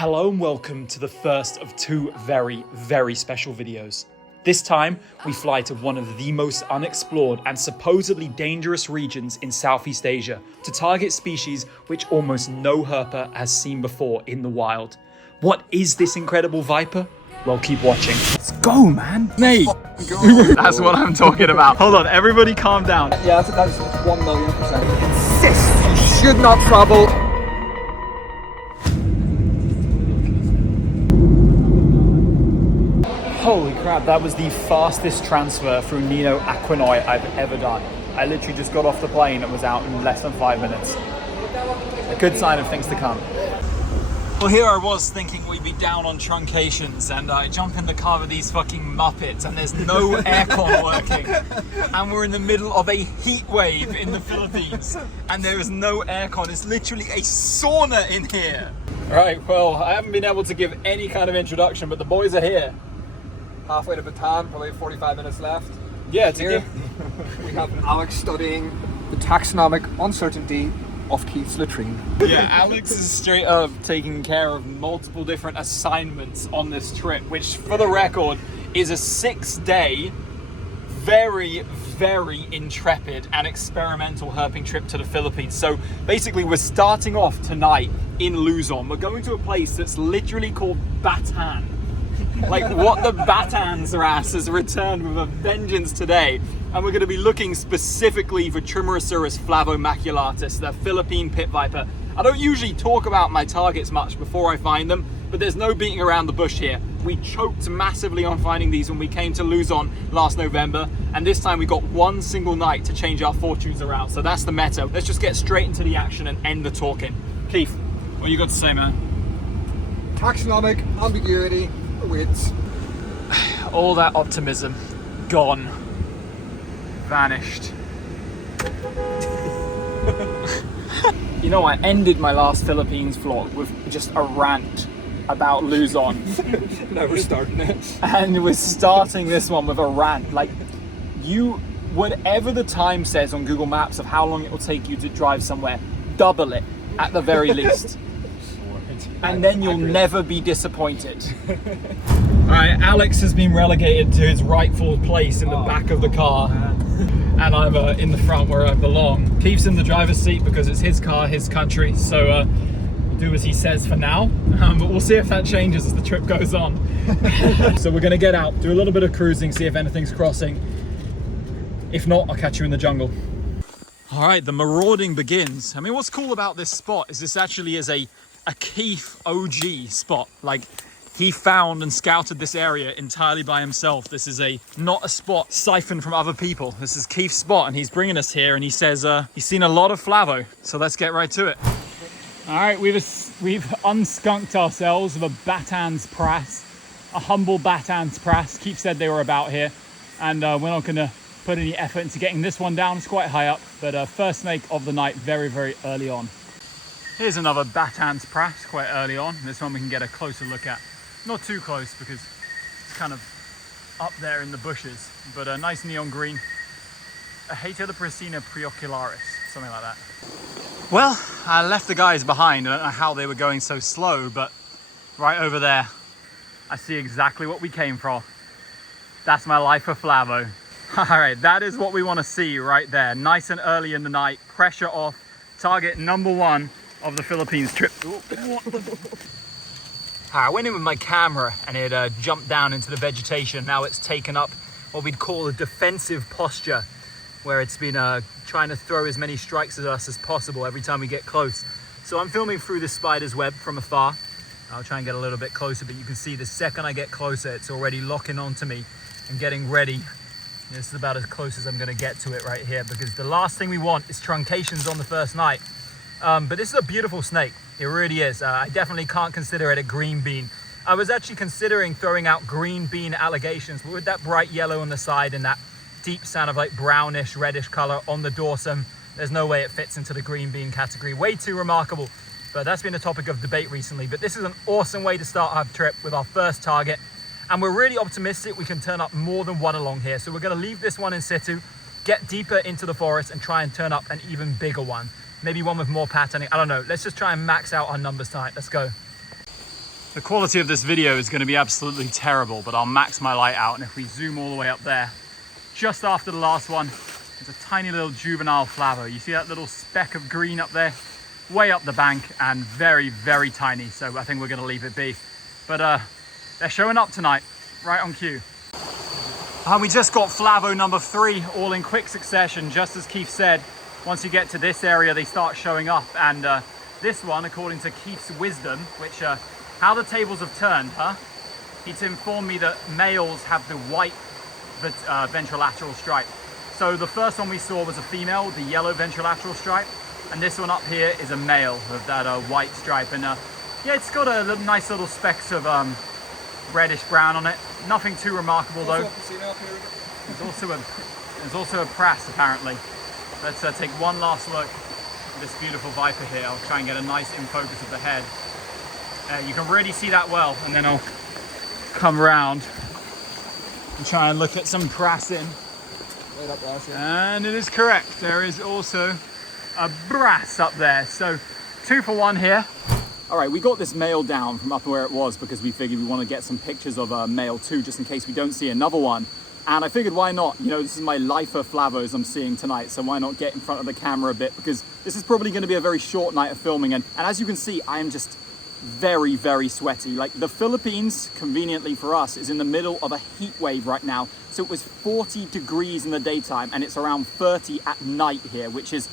Hello and welcome to the first of two very, very special videos. This time, we fly to one of the most unexplored and supposedly dangerous regions in Southeast Asia to target species which almost no herper has seen before in the wild. What is this incredible viper? Well, keep watching. Let's go, man. Mate, that's what I'm talking about. Hold on, everybody calm down. Yeah, that's 1,000,000%. Insist you should not travel. Holy crap, that was the fastest transfer through Nino Aquinoy I've ever done. I literally just got off the plane and was out in less than 5 minutes. A good sign of things to come. Well, here I was thinking we'd be down on truncations, and I jump in the car with these fucking Muppets and there's no aircon working. And we're in the middle of a heat wave in the Philippines and there is no aircon. It's literally a sauna in here. Right, well, I haven't been able to give any kind of introduction, but the boys are here. Halfway to Bataan, probably 45 minutes left. Yeah, here we have Alex studying the taxonomic uncertainty of Keith's latrine. Yeah, Alex is straight up taking care of multiple different assignments on this trip, which for the record is a 6-day, very, very intrepid and experimental herping trip to the Philippines. So basically we're starting off tonight in Luzon. We're going to a place that's literally called Bataan. Like what the Batan's wrasse has returned with a vengeance today. And we're going to be looking specifically for Trimeresurus flavomaculatus, the Philippine pit viper. I don't usually talk about my targets much before I find them, but there's no beating around the bush here. We choked massively on finding these when we came to Luzon last November, and this time we got one single night to change our fortunes around. So that's the meta. Let's just get straight into the action and end the talking. Keith, what you got to say, man? Taxonomic ambiguity awaits. All that optimism, gone. Vanished. You know, I ended my last Philippines vlog with just a rant about Luzon. Now we're starting it. And we're starting this one with a rant. Like, whatever the time says on Google Maps of how long it will take you to drive somewhere, double it at the very least. And then you'll never be disappointed. Alright, Alex has been relegated to his rightful place in the back of the car. And I'm in the front where I belong. Keith's in the driver's seat because it's his car, his country. So we'll do as he says for now. But we'll see if that changes as the trip goes on. So we're going to get out, do a little bit of cruising, see if anything's crossing. If not, I'll catch you in the jungle. Alright, the marauding begins. I mean, what's cool about this spot is this actually is a Keith OG spot. Like, he found and scouted this area entirely by himself. This is not a spot siphoned from other people. This is Keith's spot, and he's bringing us here, and he says he's seen a lot of flavo. So let's get right to it. All right, we've unskunked ourselves with a Batan's Prass, a humble Batan's Prass. Keith said they were about here, and we're not gonna put any effort into getting this one down. It's quite high up, but first snake of the night, very, very early on. Here's another Batan's Prass quite early on. This one we can get a closer look at. Not too close because it's kind of up there in the bushes, but a nice neon green. A Heteropracina preocularis, something like that. Well, I left the guys behind. I don't know how they were going so slow, but right over there, I see exactly what we came for. That's my life for Flavo. All right, that is what we want to see right there. Nice and early in the night, pressure off, target number one of the Philippines trip. I went in with my camera and it jumped down into the vegetation. Now it's taken up what we'd call a defensive posture, where it's been trying to throw as many strikes at us as possible every time we get close. So I'm filming through the spider's web from afar. I'll try and get a little bit closer, but you can see the second I get closer, it's already locking onto me and getting ready. This is about as close as I'm gonna get to it right here, because the last thing we want is truncations on the first night. But this is a beautiful snake. It really is. I definitely can't consider it a green bean. I was actually considering throwing out green bean allegations, but with that bright yellow on the side and that deep sound of like brownish, reddish color on the dorsum, there's no way it fits into the green bean category. Way too remarkable. But that's been a topic of debate recently. But this is an awesome way to start our trip with our first target. And we're really optimistic we can turn up more than one along here. So we're gonna leave this one in situ, get deeper into the forest and try and turn up an even bigger one. Maybe one with more patterning, I don't know. Let's just try and max out our numbers tonight. Let's go. The quality of this video is going to be absolutely terrible, but I'll max my light out. And if we zoom all the way up there, just after the last one, there's a tiny little juvenile flavo. You see that little speck of green up there? Way up the bank and very, very tiny. So I think we're going to leave it be. But they're showing up tonight, right on cue. And we just got flavo number 3 all in quick succession. Just as Keith said, once you get to this area, they start showing up. And this one, according to Keith's wisdom, which how the tables have turned, huh? He's informed me that males have the white ventrolateral stripe. So the first one we saw was a female, the yellow ventrolateral stripe. And this one up here is a male with that white stripe. And yeah, it's got a nice little specks of reddish brown on it. Nothing too remarkable though. There's also a prass apparently. Let's take one last look at this beautiful viper here. I'll try and get a nice in focus of the head. You can really see that well, and then I'll come round and try and look at some prassing. Right up there, and it is correct. There is also a brass up there. So 2 for 1 here. All right, we got this male down from up where it was because we figured we want to get some pictures of a male too, just in case we don't see another one. And I figured, why not? You know, this is my lifer flavos I'm seeing tonight, so why not get in front of the camera a bit, because this is probably going to be a very short night of filming. And as you can see, I am just very, very sweaty. Like, the Philippines, conveniently for us, is in the middle of a heat wave right now. So it was 40 degrees in the daytime, and it's around 30 at night here, which is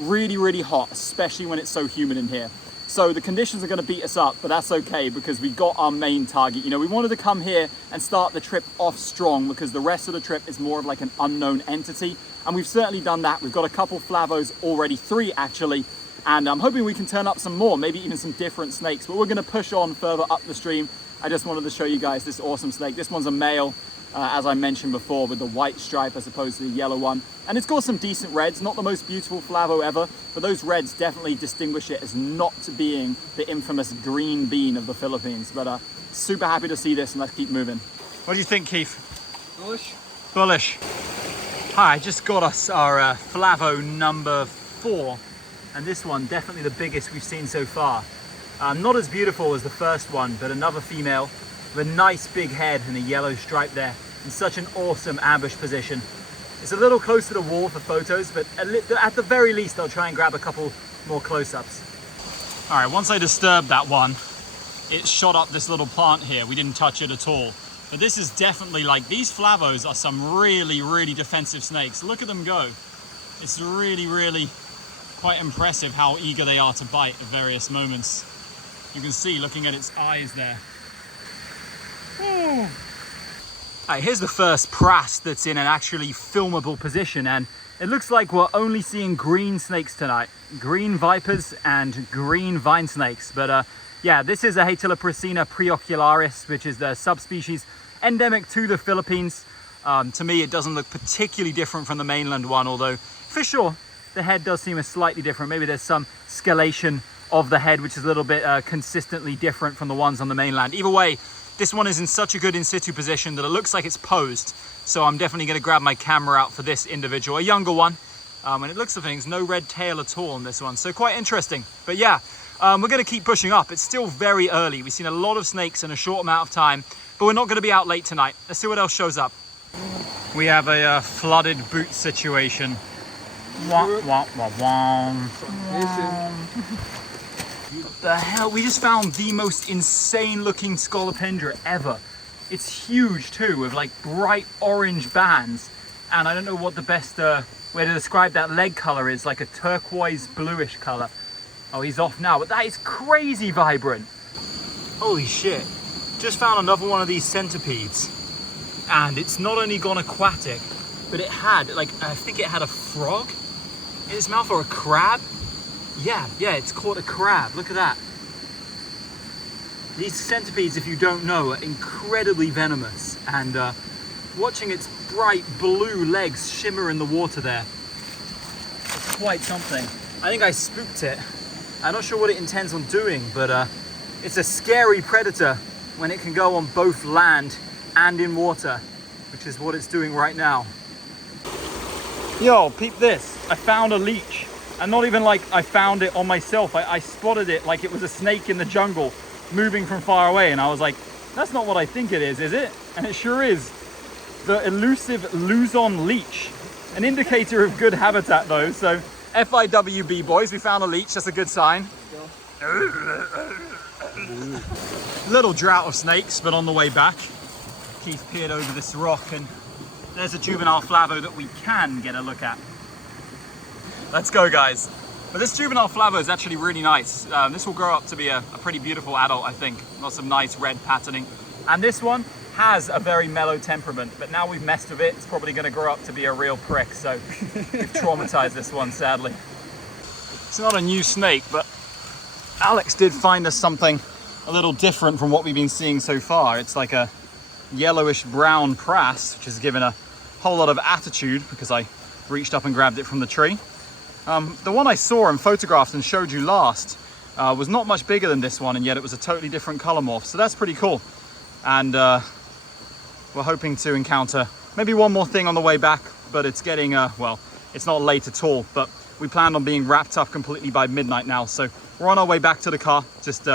really, really hot, especially when it's so humid in here. So the conditions are going to beat us up, but that's okay because we got our main target. You know, we wanted to come here and start the trip off strong because the rest of the trip is more of like an unknown entity. And we've certainly done that. We've got a couple flavos already, 3 actually. And I'm hoping we can turn up some more, maybe even some different snakes, but we're going to push on further up the stream. I just wanted to show you guys this awesome snake. This one's a male, as I mentioned before, with the white stripe as opposed to the yellow one. And it's got some decent reds, not the most beautiful flavo ever, but those reds definitely distinguish it as not being the infamous green bean of the Philippines. But super happy to see this, and let's keep moving. What do you think, Keith? Bullish. Bullish. Hi, I just got us our flavo number 4. And this one, definitely the biggest we've seen so far. Not as beautiful as the first one, but another female with a nice big head and a yellow stripe there in such an awesome ambush position. It's a little close to the wall for photos, but at the very least, I'll try and grab a couple more close-ups. All right, once I disturbed that one, it shot up this little plant here. We didn't touch it at all. But this is definitely like, these flavos are some really, really defensive snakes. Look at them go. It's really, really quite impressive how eager they are to bite at various moments. You can see looking at its eyes there. All right, here's the first prass that's in an actually filmable position, and it looks like we're only seeing green snakes tonight. Green vipers and green vine snakes. But yeah, this is a Hateloprocina preocularis, which is the subspecies endemic to the Philippines. To me, it doesn't look particularly different from the mainland one, although for sure, the head does seem slightly different. Maybe there's some scalation of the head, which is a little bit consistently different from the ones on the mainland. Either way, this one is in such a good in situ position that it looks like it's posed. So I'm definitely going to grab my camera out for this individual, a younger one. And it looks like things, no red tail at all on this one. So quite interesting. But yeah, we're going to keep pushing up. It's still very early. We've seen a lot of snakes in a short amount of time, but we're not going to be out late tonight. Let's see what else shows up. We have a flooded boot situation. Wah, wah, wah, wah. What the hell? We just found the most insane looking scolopendra ever. It's huge too, with like bright orange bands. And I don't know what the best way to describe that leg color is, like a turquoise bluish color. Oh, he's off now, but that is crazy vibrant. Holy shit. Just found another one of these centipedes. And it's not only gone aquatic, but it had, like, I think it had a frog in its mouth, or a crab. Yeah, it's caught a crab. Look at that. These centipedes, if you don't know, are incredibly venomous. And watching its bright blue legs shimmer in the water there, it's quite something. I think I spooked it. I'm not sure what it intends on doing, but it's a scary predator when it can go on both land and in water, which is what it's doing right now. Yo, peep this. I found a leech. And not even like I found it on myself. I spotted it like it was a snake in the jungle. moving from far away, and I was like, that's not what I think it is it? And it sure is. The elusive Luzon leech. An indicator of good habitat though, so FIWB boys, we found a leech, that's a good sign. Little drought of snakes, but on the way back, Keith peered over this rock and there's a juvenile flavo that we can get a look at. Let's go, guys. But this juvenile flavo is actually really nice. This will grow up to be a pretty beautiful adult, I think. Lots of nice red patterning. And this one has a very mellow temperament, but now we've messed with it, it's probably going to grow up to be a real prick, so we've traumatized this one, sadly. It's not a new snake, but Alex did find us something a little different from what we've been seeing so far. It's like a yellowish brown prass, which has given a whole lot of attitude because I reached up and grabbed it from the tree. The one I saw and photographed and showed you last was not much bigger than this one, and yet it was a totally different color morph, so that's pretty cool. And we're hoping to encounter maybe one more thing on the way back, but it's getting, well, it's not late at all, but we planned on being wrapped up completely by midnight now, so we're on our way back to the car, just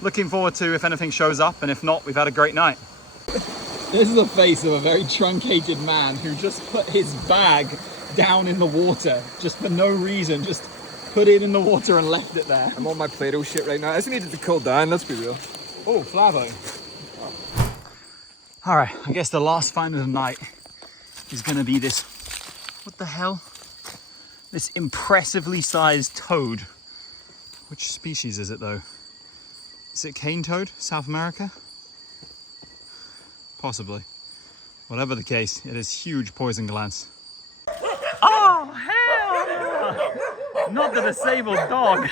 looking forward to if anything shows up, and if not, we've had a great night. This is the face of a very truncated man who just put his bag down in the water, just for no reason, just put it in the water and left it there. I'm on my Play-Doh shit right now. I just needed to cool down, let's be real. Oh, flavo. All right, I guess the last find of the night is gonna be this, what the hell? This impressively sized toad. Which species is it though? Is it cane toad, South America? Possibly. Whatever the case, it has huge poison glands. Oh, hell no! Not the disabled dog.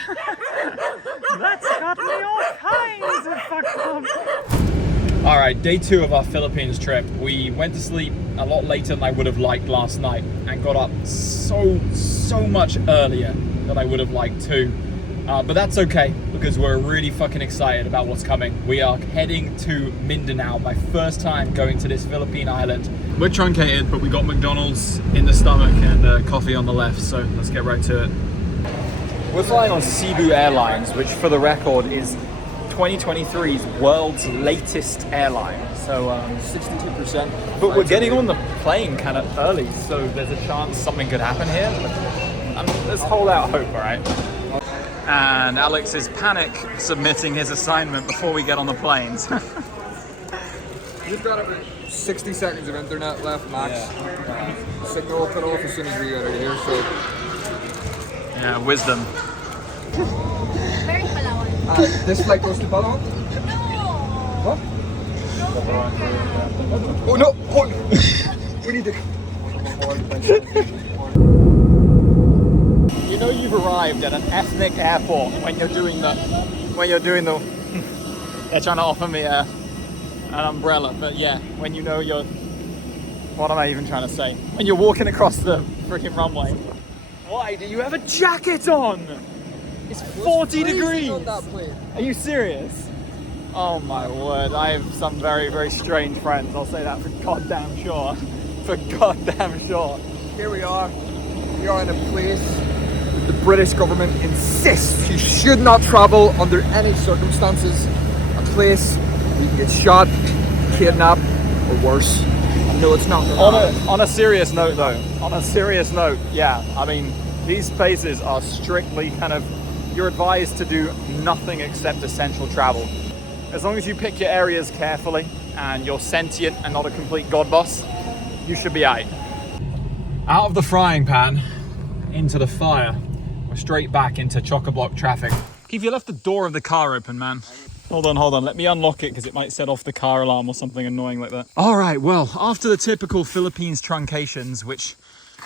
That's got me all kinds of fucked up. All right, day 2 of our Philippines trip. We went to sleep a lot later than I would have liked last night and got up so much earlier than I would have liked to. But that's okay because we're really fucking excited about what's coming. We are heading to Mindanao, my first time going to this Philippine island. We're truncated, but we got McDonald's in the stomach and coffee on the left, so let's get right to it. We're flying on Cebu Airlines, which for the record is 2023's world's latest airline. So 62%. But we're getting on the plane kind of early, so there's a chance something could happen here. Let's hold out hope, all right? And Alex is panic submitting his assignment before we get on the planes. We've got about 60 seconds of internet left, max. Yeah. Signal will cut off as soon as we get out of here, so... Yeah, wisdom. Where is Palawan? This flight goes to Palawan? No! What? Oh no! Hold! We need to... You know you've arrived at an ethnic airport when you're doing the... They're trying to offer me an umbrella, but yeah, when you know you're... What am I even trying to say? When you're walking across the freaking runway. Why do you have a jacket on? It's 40 degrees! Are you serious? Oh my word, I have some very, very strange friends, I'll say that for goddamn sure. For goddamn sure. Here we are. We are in a place the British government insists you should not travel under any circumstances. A place where you can get shot, kidnapped, or worse. No, it's not. On a serious note though, yeah, I mean, these places are strictly kind of, you're advised to do nothing except essential travel. As long as you pick your areas carefully and you're sentient and not a complete god boss, you should be out. Out of the frying pan, into the fire, or straight back into chock-a-block traffic. Keith, you left the door of the car open, man. Hold on, let me unlock it because it might set off the car alarm or something annoying like that. All right, well, after the typical Philippines truncations, which,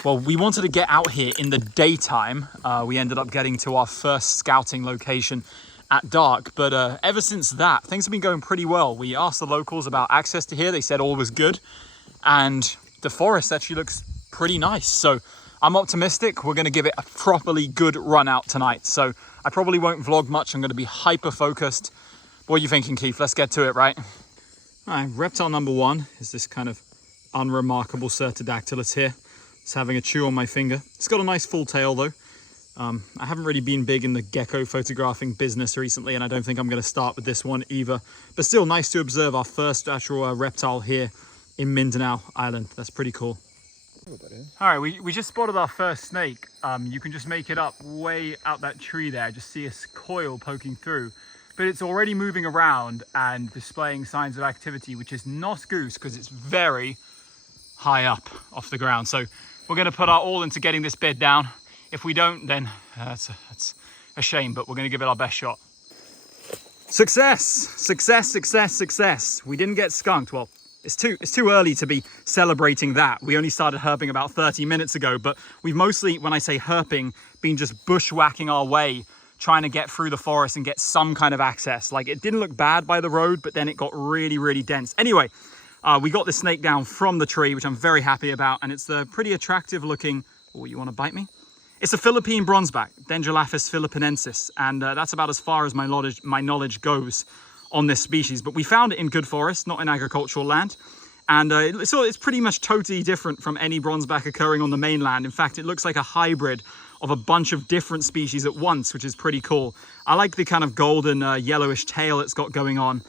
well, we wanted to get out here in the daytime. We ended up getting to our first scouting location at dark, but ever since that, things have been going pretty well. We asked the locals about access to here. They said all was good, and the forest actually looks pretty nice. So I'm optimistic. We're going to give it a properly good run out tonight. So I probably won't vlog much. I'm going to be hyper focused. What are you thinking, Keith? Let's get to it, right? All right, reptile number 1 is this kind of unremarkable Certodactylus here. It's having a chew on my finger. It's got a nice full tail though. I haven't really been big in the gecko photographing business recently, and I don't think I'm going to start with this one either. But still nice to observe our first actual reptile here in Mindanao Island. That's pretty cool. All right, we just spotted our first snake. You can just make it up way out that tree there. Just see a coil poking through. But it's already moving around and displaying signs of activity, which is not goose because it's very high up off the ground. So we're going to put our all into getting this bed down. If we don't, then that's a shame, but we're going to give it our best shot. Success, success, success, success. We didn't get skunked. Well, it's too early to be celebrating that. We only started herping about 30 minutes ago, but we've mostly, when I say herping, been just bushwhacking our way, trying to get through the forest and get some kind of access. Like, it didn't look bad by the road, but then it got really, really dense. Anyway, we got the snake down from the tree, which I'm very happy about, and it's the pretty attractive looking, oh, you want to bite me? It's a Philippine bronzeback, Dendrolaphus philippinensis, and that's about as far as my knowledge goes on this species. But we found it in good forest, not in agricultural land, and so it's pretty much totally different from any bronzeback occurring on the mainland. In fact, it looks like a hybrid of a bunch of different species at once, which is pretty cool. I like the kind of golden yellowish tail it's got going on,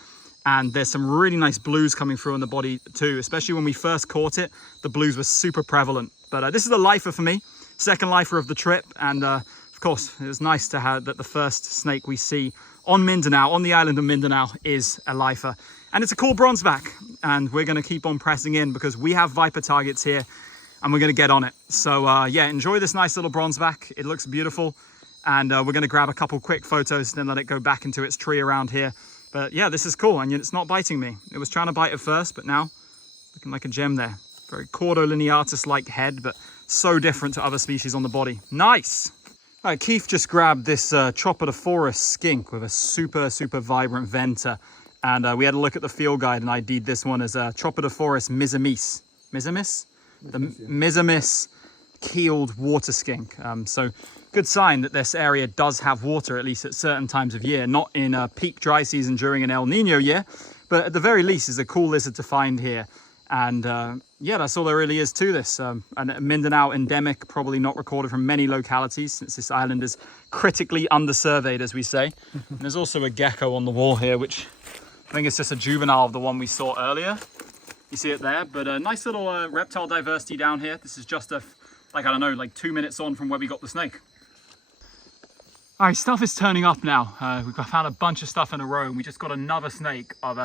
and there's some really nice blues coming through on the body too, especially when we first caught it. The blues were super prevalent. But this is a lifer for me. Second lifer of the trip, and of course it was nice to have that the first snake we see on Mindanao, on the island of Mindanao, is a lifer, and it's a cool bronzeback, and we're going to keep on pressing in because we have viper targets here and we're going to get on it. So yeah, enjoy this nice little bronzeback. It looks beautiful, and we're going to grab a couple quick photos, then let it go back into its tree around here. But yeah, this is cool, and it's not biting me. It was trying to bite at first, but now looking like a gem there. Very Cordolineatus-like head, but so different to other species on the body. Nice. All right, Keith just grabbed this Chopodophoros skink with a super vibrant venter, and we had a look at the field guide and ID'd this one as a Chopodophoros misamis. Misamis? The misamis keeled water skink. So good sign that this area does have water, at least at certain times of year, not in a peak dry season during an El Nino year, but at the very least is a cool lizard to find here. And yeah, that's all there really is to this. And Mindanao endemic, probably not recorded from many localities since this island is critically undersurveyed, as we say. And there's also a gecko on the wall here, which I think is just a juvenile of the one we saw earlier. You see it there, but a nice little reptile diversity down here. This is just like, I don't know, like 2 minutes on from where we got the snake. All right, stuff is turning up now. We've found a bunch of stuff in a row, and we just got another snake of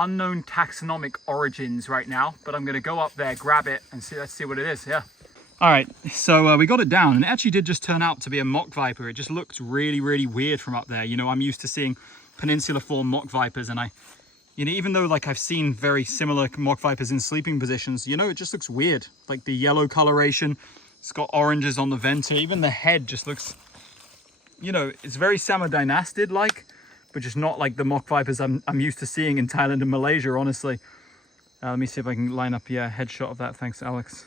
unknown taxonomic origins right now, but I'm going to go up there, grab it, and let's see what it is. Yeah. All right, so we got it down, and it actually did just turn out to be a mock viper. It just looked really weird from up there. You know, I'm used to seeing peninsula form mock vipers, and you know, even though like I've seen very similar mock vipers in sleeping positions, you know, it just looks weird. Like the yellow coloration, it's got oranges on the venter. Even the head just looks, you know, it's very Samodynastid like, but just not like the mock vipers I'm used to seeing in Thailand and Malaysia, honestly. Let me see if I can line up a headshot of that. Thanks, Alex.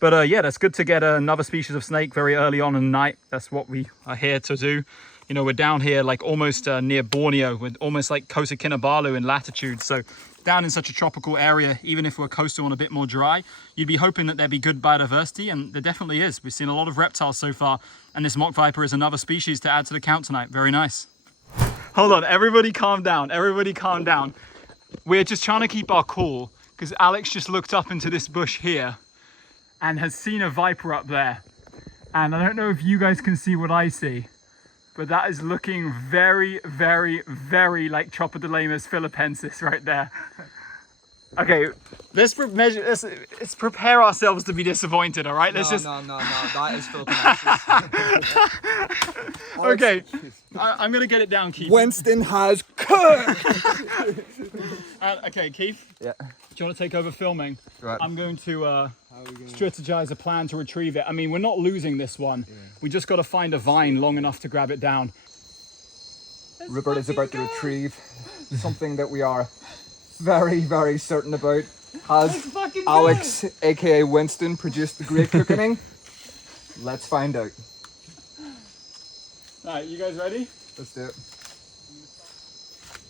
But yeah, that's good to get another species of snake very early on in the night. That's what we are here to do. You know, we're down here like almost near Borneo, with almost like Kosa Kinabalu in latitude. So down in such a tropical area, even if we're coastal and a bit more dry, you'd be hoping that there'd be good biodiversity, and there definitely is. We've seen a lot of reptiles so far, and this mock viper is another species to add to the count tonight. Very nice. Hold on, everybody calm down. Everybody calm down. We're just trying to keep our cool because Alex just looked up into this bush here and has seen a viper up there. And I don't know if you guys can see what I see, but that is looking very like Chopodolamus philippensis right there. Okay, let's prepare ourselves to be disappointed, all right? No, that is philippensis. Okay, I'm gonna get it down, Keith. Winston has cooked! Okay, Keith. Yeah. Do you want to take over filming? Right. I'm going to strategize a plan to retrieve it. I mean, we're not losing this one. Yeah. We just got to find a vine long enough to grab it down. Rupert is about to retrieve something that we are very certain about. Has Alex, aka Winston, produced the great cooking? Let's find out. All right, you guys ready? Let's do it.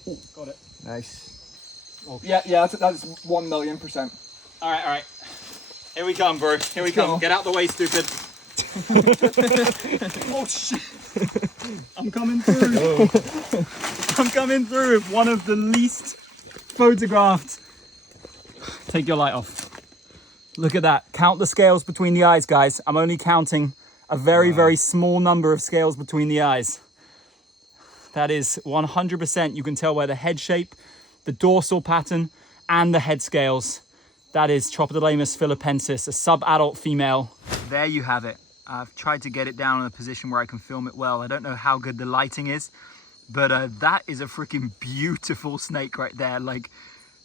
Ooh, got it. Nice. Okay. Yeah, that's 1,000,000%. All right. Here we come, bro. Here we come. Get out the way, stupid. Oh shit! I'm coming through. I'm coming through with one of the least photographed. Take your light off. Look at that. Count the scales between the eyes, guys. I'm only counting a very, very small number of scales between the eyes. That is 100%. You can tell by the head shape, the dorsal pattern, and the head scales. That is Tropodelamus philippensis, a sub-adult female. There you have it. I've tried to get it down in a position where I can film it well. I don't know how good the lighting is, but that is a freaking beautiful snake right there. Like,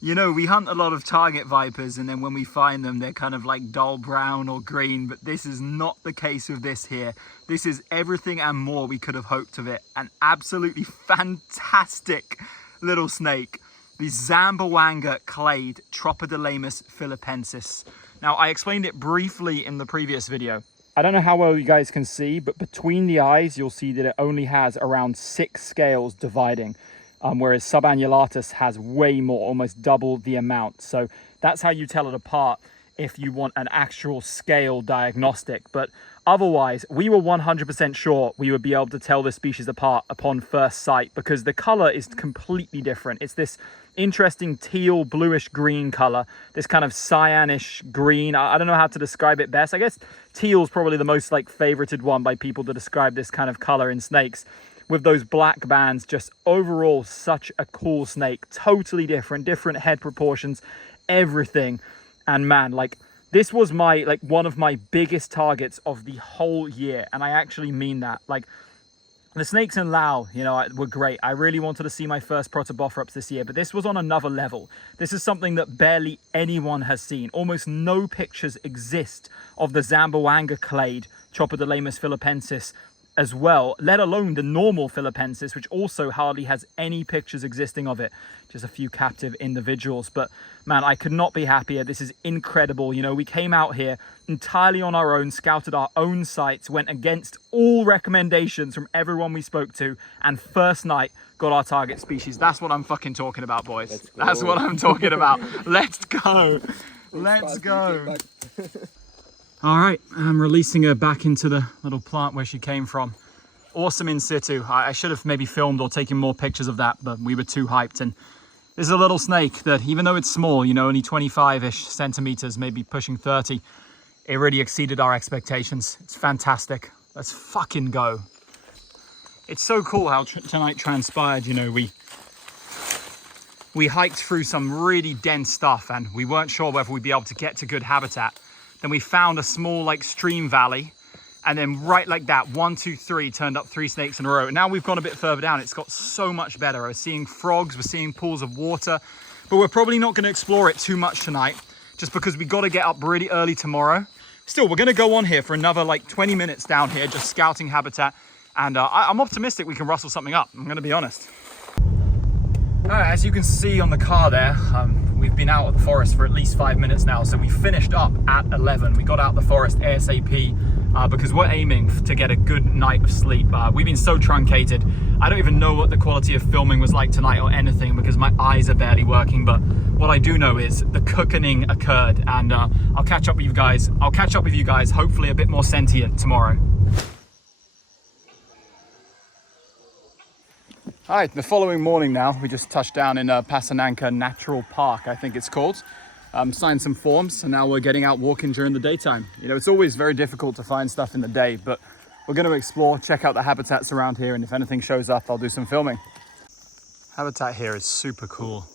you know, we hunt a lot of target vipers, and then when we find them, they're kind of like dull brown or green, but this is not the case with this here. This is everything and more we could have hoped of it. An absolutely fantastic little snake. The Zamboanga clade Tropodelamus philippensis. Now, I explained it briefly in the previous video. I don't know how well you guys can see, but between the eyes, you'll see that it only has around 6 scales dividing. Whereas subannulatus has way more, almost double the amount. So that's how you tell it apart if you want an actual scale diagnostic. But otherwise, we were 100% sure we would be able to tell the species apart upon first sight, because the color is completely different. It's this interesting teal bluish green color, this kind of cyanish green. I don't know how to describe it best. I guess teal is probably the most like favorited one by people to describe this kind of color in snakes, with those black bands. Just overall such a cool snake, totally different head proportions, everything. And man, like, this was my one of my biggest targets of the whole year, and I actually mean that. Like, the snakes in Lao, you know, were great. I really wanted to see my first Protobophoraps this year, but this was on another level. This is something that barely anyone has seen. Almost no pictures exist of the Zamboanga clade Tropodelamus philippensis as well, let alone the normal philippensis, which also hardly has any pictures existing of it, just a few captive individuals. But man, I could not be happier. This is incredible. You know, we came out here entirely on our own, scouted our own sites, went against all recommendations from everyone we spoke to, and first night got our target species. That's what I'm fucking talking about, boys. That's what I'm talking about. Let's go. Let's go. All right, I'm releasing her back into the little plant where she came from. Awesome in situ. I should have maybe filmed or taken more pictures of that, but we were too hyped. And this is a little snake that, even though it's small, you know, only 25-ish centimeters, maybe pushing 30, it really exceeded our expectations. It's fantastic. Let's fucking go. It's so cool how tonight transpired. You know, we hiked through some really dense stuff, and we weren't sure whether we'd be able to get to good habitat. Then we found a small like stream valley, and then right like that, 1, 2, 3, turned up 3 snakes in a row. And now we've gone a bit further down. It's got so much better. We're seeing frogs, we're seeing pools of water, but we're probably not going to explore it too much tonight, just because we got to get up really early tomorrow. Still, we're going to go on here for another like 20 minutes down here, just scouting habitat. And I'm optimistic we can rustle something up, I'm going to be honest. As you can see on the car there, we've been out of the forest for at least 5 minutes now, so we finished up at 11. We got out the forest ASAP because we're aiming to get a good night of sleep. We've been so truncated. I don't even know what the quality of filming was like tonight or anything, because my eyes are barely working, but what I do know is the cookening occurred, and I'll catch up with you guys. Hopefully a bit more sentient tomorrow. All right, the following morning now, we just touched down in Pasananca Natural Park, I think it's called. Signed some forms, and now we're getting out walking during the daytime. You know, it's always very difficult to find stuff in the day, but we're going to explore, check out the habitats around here, and if anything shows up, I'll do some filming. Habitat here is super cool.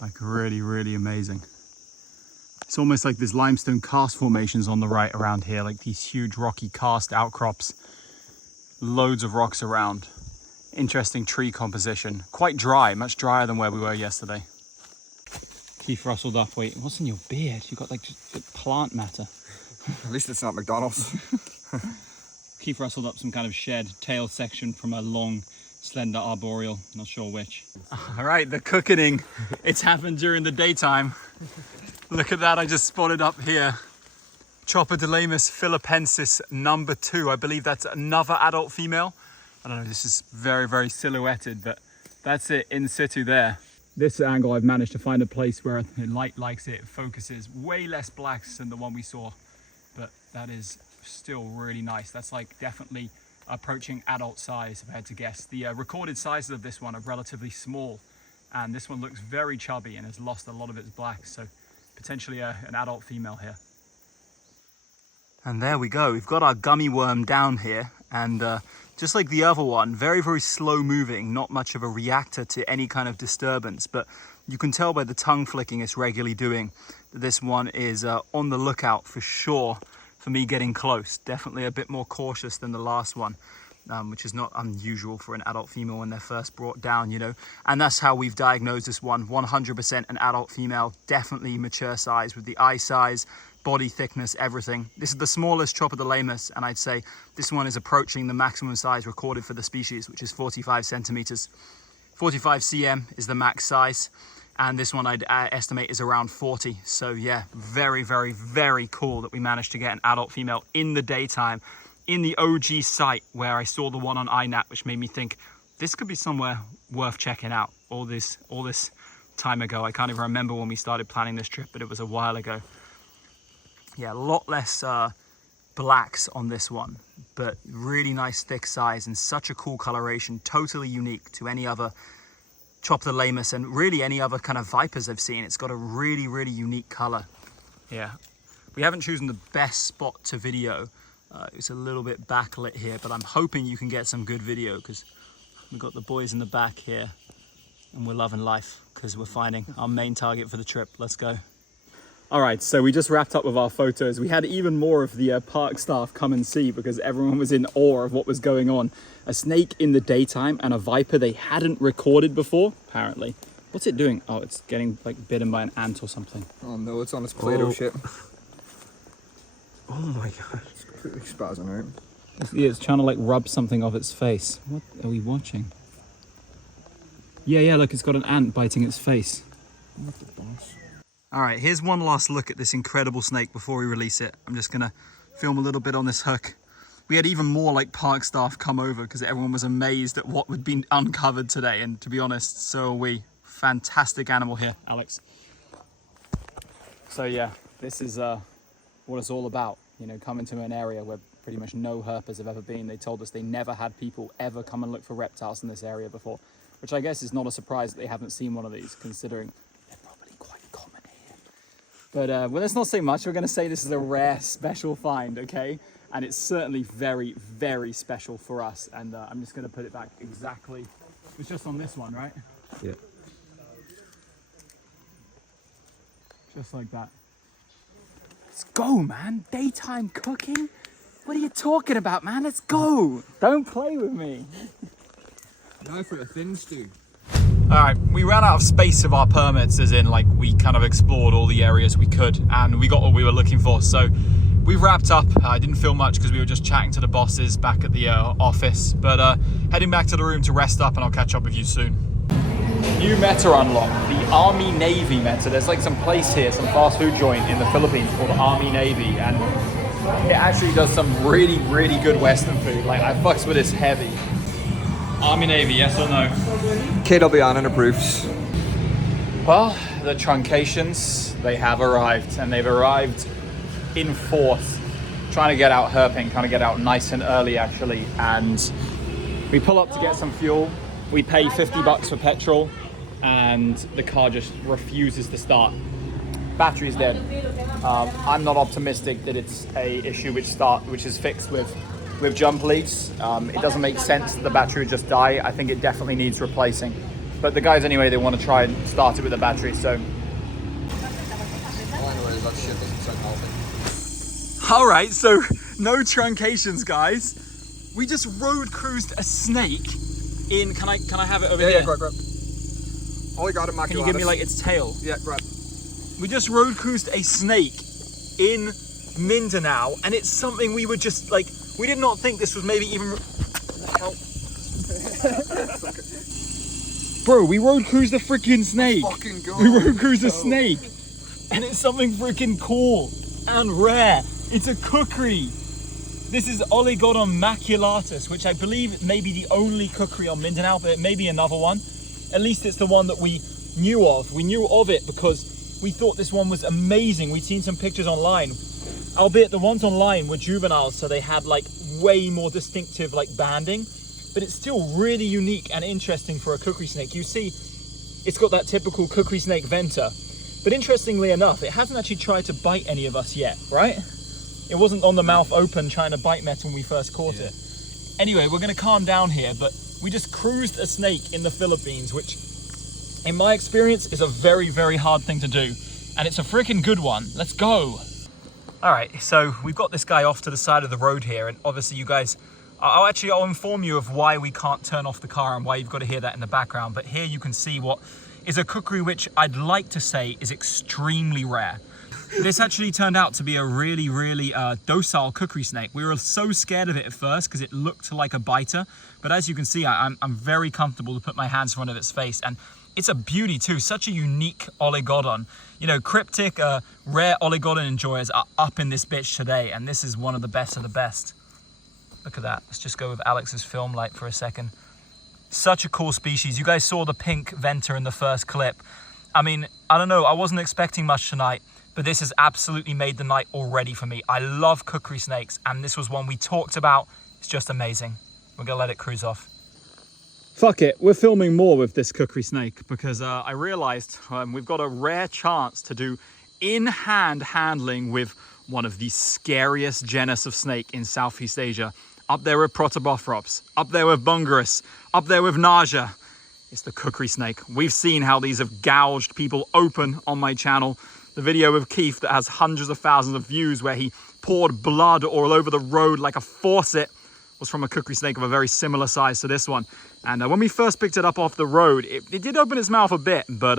Like really, really amazing. It's almost like there's limestone karst formations on the right around here, like these huge rocky karst outcrops. Loads of rocks around. Interesting tree composition. Quite dry, much drier than where we were yesterday. Keith rustled up. Wait, what's in your beard? You've got like just plant matter. At least it's not McDonald's. Keith rustled up some kind of shed tail section from a long, slender arboreal. Not sure which. All right, the cookening. It's happened during the daytime. Look at that, I just spotted up here. Tropodelamus philippensis number 2. I believe that's another adult female. I don't know, this is very, very silhouetted, but that's it in situ there. This angle, I've managed to find a place where the light likes it, focuses way less blacks than the one we saw, but that is still really nice. That's like definitely approaching adult size, if I had to guess. The recorded sizes of this one are relatively small, and this one looks very chubby and has lost a lot of its black, so potentially an adult female here. And there we go, we've got our gummy worm down here, and just like the other one, very, very slow moving, not much of a reactor to any kind of disturbance, but you can tell by the tongue flicking it's regularly doing that this one is on the lookout for sure for me getting close. Definitely a bit more cautious than the last one, which is not unusual for an adult female when they're first brought down, you know. And that's how we've diagnosed this one, 100% an adult female, definitely mature size with the eye size, body thickness, everything. This is the smallest Tropodelamus, and I'd say this one is approaching the maximum size recorded for the species, which is 45 centimeters. 45 cm is the max size, and this one I'd estimate is around 40. So yeah, very, very, very cool that we managed to get an adult female in the daytime in the OG site where I saw the one on iNat, which made me think this could be somewhere worth checking out all this time ago. I can't even remember when we started planning this trip, but it was a while ago. Yeah, a lot less blacks on this one, but really nice thick size and such a cool coloration, totally unique to any other Tropodelamus and really any other kind of vipers I've seen. It's got a really, really unique color. Yeah, we haven't chosen the best spot to video. It's a little bit backlit here, but I'm hoping you can get some good video because we've got the boys in the back here and we're loving life because we're finding our main target for the trip. Let's go. All right, so we just wrapped up with our photos. We had even more of the park staff come and see because everyone was in awe of what was going on. A snake in the daytime and a viper they hadn't recorded before, apparently. What's it doing? Oh, it's getting like bitten by an ant or something. Oh no, it's on its Play-Doh shit. Oh my God. It's completely spazzing out. Yeah, it's trying to like rub something off its face. What are we watching? Yeah, look, it's got an ant biting its face. What the boss? All right, here's one last look at this incredible snake before we release it. I'm just gonna film a little bit on this hook. We had even more like park staff come over because everyone was amazed at what had been uncovered today. And to be honest, so are we. Fantastic animal here, Alex. So yeah, this is what it's all about. You know, coming to an area where pretty much no herpers have ever been. They told us they never had people ever come and look for reptiles in this area before, which I guess is not a surprise that they haven't seen one of these, considering they're probably quite common here. But well, let's not say much. We're going to say this is a rare, special find, okay? And it's certainly very, very special for us. And I'm just going to put it back exactly. It's just on this one, right? Yeah. Just like that. Let's go, man. Daytime cooking? What are you talking about, man? Let's go. Don't play with me. Now for the thin stew. All right, we ran out of space of our permits, as in like we kind of explored all the areas we could and we got what we were looking for. So we wrapped up. I didn't film much because we were just chatting to the bosses back at the office, but heading back to the room to rest up, and I'll catch up with you soon. New meta unlocked, the Army Navy meta. There's like some place here, some fast food joint in the Philippines called Army Navy, and it actually does some really, really good Western food. Like I fucks with this heavy. Army Navy, yes or no? KW Annan approves. Well, the truncations, they have arrived, and they've arrived in force. Trying to get out herping, trying to get out nice and early actually, and we pull up to get some fuel. We pay 50 bucks for petrol, and the car just refuses to start. Battery's dead. I'm not optimistic that it's a issue which is fixed with jump leads. It doesn't make sense that the battery would just die. I think it definitely needs replacing. But the guys anyway, they want to try and start it with a battery, so. All right, so no truncations, guys. We just road cruised a snake in, can I have it over here? Yeah, grab. Oh, you got it, Can you give me like its tail? Yeah, grab. We just road cruised a snake in Mindanao, and it's something we were just like, we did not think this was maybe even... Bro, we road cruised a freaking snake. Fucking go. We road cruised a snake. And it's something freaking cool and rare. It's a kukri. This is Oligodon maculatus, which I believe may be the only kukri on Mindanao, but it may be another one. At least it's the one that we knew of. We knew of it because we thought this one was amazing. We'd seen some pictures online. albeit the ones online were juveniles, so they had like way more distinctive like banding, but it's still really unique and interesting for a kukri snake. You see, it's got that typical kukri snake venter, but interestingly enough, it hasn't actually tried to bite any of us yet, right? It wasn't on the mouth open trying to bite Met when we first caught it. Anyway, we're gonna calm down here, but we just cruised a snake in the Philippines, which in my experience is a very, very hard thing to do. And it's a freaking good one. Let's go. All right, so we've got this guy off to the side of the road here, and obviously you guys, I'll inform you of why we can't turn off the car and why you've got to hear that in the background. But here you can see what is a kukri, which I'd like to say is extremely rare. This actually turned out to be a really, really docile kukri snake. We were so scared of it at first because it looked like a biter. But as you can see, I'm very comfortable to put my hands in front of its face. And it's a beauty too, such a unique oligodon. You know, cryptic, rare oligodon enjoyers are up in this bitch today, and this is one of the best of the best. Look at that. Let's just go with Alex's film light for a second. Such a cool species. You guys saw the pink venter in the first clip. I mean, I don't know, I wasn't expecting much tonight, but this has absolutely made the night already for me. I love kukri snakes, and this was one we talked about. It's just amazing. We're gonna let it cruise off. Fuck it, we're filming more with this kukri snake because I realized we've got a rare chance to do in-hand handling with one of the scariest genus of snake in Southeast Asia. Up there with Protobothrops, up there with Bungarus, up there with Naja. It's the kukri snake. We've seen how these have gouged people open on my channel. The video with Keith that has hundreds of thousands of views where he poured blood all over the road like a faucet was from a kukri snake of a very similar size to this one. And when we first picked it up off the road, it did open its mouth a bit, but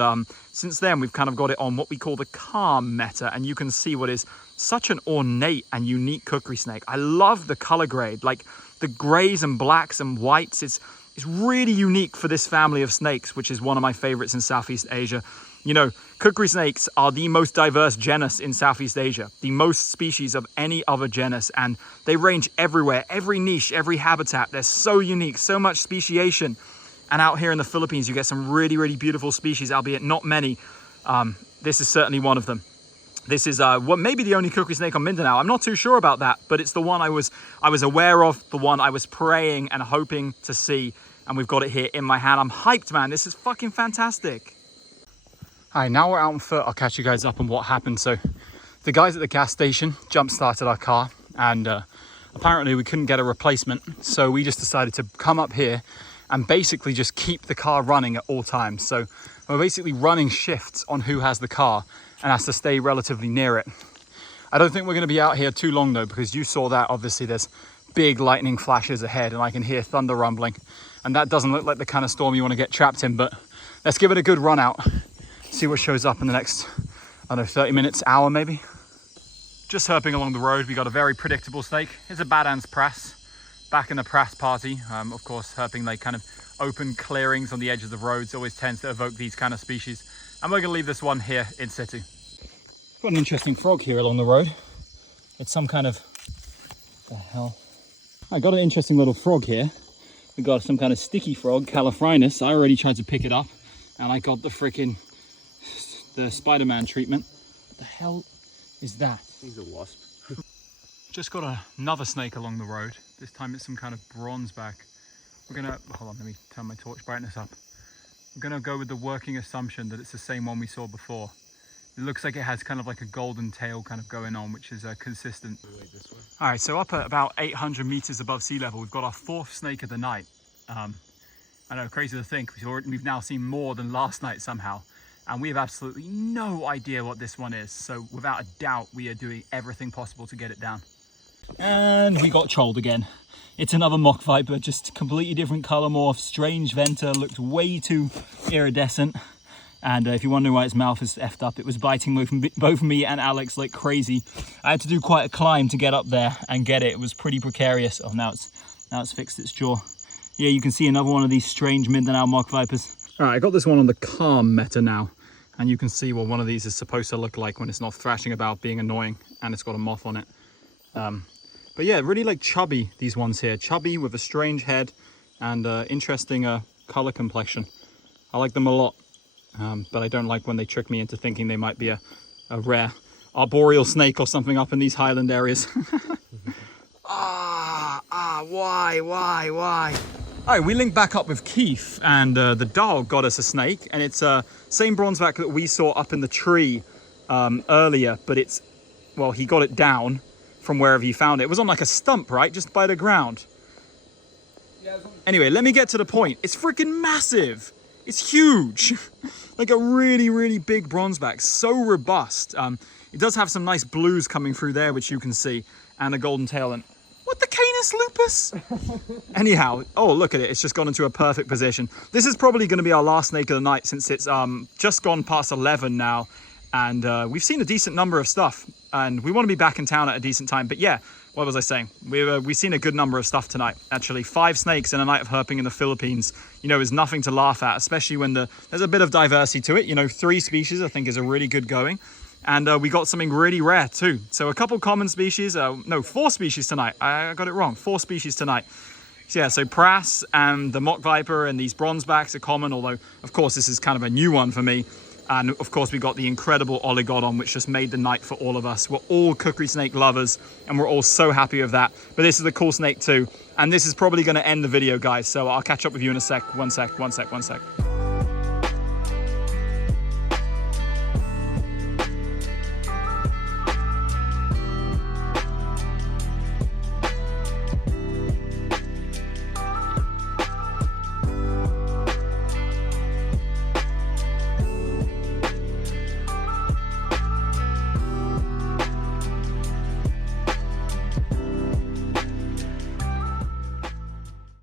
since then we've kind of got it on what we call the calm meta, and you can see what is such an ornate and unique kukri snake. I love the color grade, like the grays and blacks and whites. It's really unique for this family of snakes, which is one of my favorites in Southeast Asia. You know, kukri snakes are the most diverse genus in Southeast Asia, the most species of any other genus, and they range everywhere, every niche, every habitat. They're so unique, so much speciation. And out here in the Philippines, you get some really, really beautiful species, albeit not many. This is certainly one of them. This is what maybe the only kukri snake on Mindanao. I'm not too sure about that, but it's the one I was aware of, the one I was praying and hoping to see, and we've got it here in my hand. I'm hyped, man. This is fucking fantastic. All right, now we're out on foot. I'll catch you guys up on what happened. So the guys at the gas station jump-started our car, and apparently we couldn't get a replacement. So we just decided to come up here and basically just keep the car running at all times. So we're basically running shifts on who has the car and has to stay relatively near it. I don't think we're gonna be out here too long though, because you saw that, obviously there's big lightning flashes ahead and I can hear thunder rumbling. And that doesn't look like the kind of storm you wanna get trapped in, but let's give it a good run out. See what shows up in the next, I don't know, 30 minutes, hour maybe. Just herping along the road, we got a very predictable snake. It's a Badans Prass, back in the Prass party. Of course, herping like kind of open clearings on the edges of roads always tends to evoke these kind of species. And we're gonna leave this one here in situ. Got an interesting frog here along the road. It's some kind of, what the hell? I got an interesting little frog here. We got some kind of sticky frog, Califrinus. I already tried to pick it up and I got the Spider-Man treatment. What the hell is that? He's a wasp. Just got another snake along the road. This time it's some kind of bronzeback. We're gonna, hold on, let me turn my torch brightness up. I'm gonna go with the working assumption that it's the same one we saw before. It looks like it has kind of like a golden tail kind of going on, which is consistent. All right, so up at about 800 meters above sea level, we've got our fourth snake of the night. I know, crazy to think, we've now seen more than last night somehow. And we have absolutely no idea what this one is. So without a doubt, we are doing everything possible to get it down. And we got trolled again. It's another mock viper, just completely different color morph, strange venter, looked way too iridescent. And if you're wondering why its mouth is effed up, it was biting both me and Alex like crazy. I had to do quite a climb to get up there and get it. It was pretty precarious. Oh, now it's fixed its jaw. Yeah, you can see another one of these strange Mindanao mock vipers. All right, I got this one on the calm meta now, and you can see what one of these is supposed to look like when it's not thrashing about being annoying and it's got a moth on it. But yeah, really like chubby, these ones here. Chubby with a strange head and interesting color complexion. I like them a lot, but I don't like when they trick me into thinking they might be a rare arboreal snake or something up in these highland areas. Why? All right, we linked back up with Keith, and the dog got us a snake, and it's same bronzeback that we saw up in the tree earlier, but it's, well, he got it down from wherever he found it. It was on like a stump, right? Just by the ground. Anyway, let me get to the point. It's freaking massive. It's huge. Like a really, really big bronzeback. So robust. It does have some nice blues coming through there, which you can see, and a golden tail. And what the Canis lupus? Anyhow, oh, look at it. It's just gone into a perfect position. This is probably going to be our last snake of the night, since it's just gone past 11 now. And we've seen a decent number of stuff, and we want to be back in town at a decent time. But yeah, what was I saying? We've seen a good number of stuff tonight. Actually, 5 snakes in a night of herping in the Philippines, you know, is nothing to laugh at, especially when there's a bit of diversity to it. You know, 3 species, I think, is a really good going. And we got something really rare too. So a couple common species, no, 4 species tonight. I got it wrong, 4 species tonight. So yeah, so prass and the mock viper and these bronzebacks are common, although of course this is kind of a new one for me. And of course we got the incredible oligodon, which just made the night for all of us. We're all cookery snake lovers, and we're all so happy with that. But this is a cool snake too. And this is probably gonna end the video, guys. So I'll catch up with you in a sec. One sec.